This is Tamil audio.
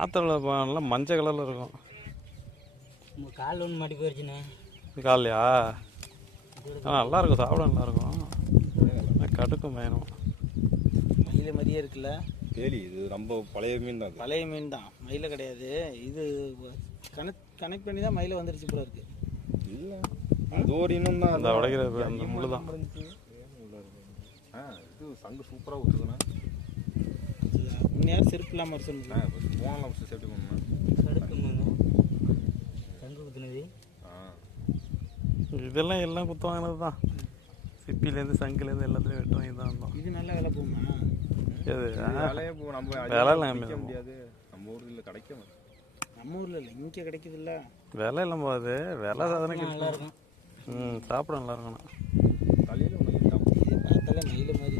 ஆத்தோட நல்லா மஞ்சள் கலரில் இருக்கும். கால் ஒன்று மாட்டி போயிருச்சுண்ணே. காலையா நல்லா இருக்கும், சாப்பிட நல்லா இருக்கும். கடுக்கும் வேணும். மயில மாதிரியே இருக்குல்ல. கேலி இது ரொம்ப பழைய மீன் தான். பழைய மீன் தான், மயில கிடையாது. இது கனெக்ட் பண்ணி தான் மயில வந்துருச்சு போல இருக்கு. இல்லை அது ஒரு இன்னும் தான். அந்த உடைக்கிற அந்த முள்ளு தான். இது சங்கு சூப்பராக ஊற்றுதுண்ணா. முன்னையார் செருப்பு இல்லாமல் வர சொன்னீங்க. போனலாம் சேஃப்டி பண்ணணும். சங்கு ஊற்றுனது இதெல்லாம் எல்லாம் குத்து வாங்கினது தான். சிப்பிலேருந்து சங்குலேருந்து எல்லாத்துலேயும் வெட்டு வாங்கி தான் இருந்தோம். இது நல்லா விலை போகுமா? எது வேலையே போ நம்ம விலைலாம் விற்க முடியாது. நம்ம ஊரில் கிடைக்கும். நம்ம ஊரில் இல்லை, இங்கே கிடைக்குது இல்லை. விலை இல்லாம போகுது. விலை சாதனை நல்லா இருக்கும். சாப்பிட நல்லா இருக்கணும். தலையில் இது பார்த்தாலே மயில் மாதிரி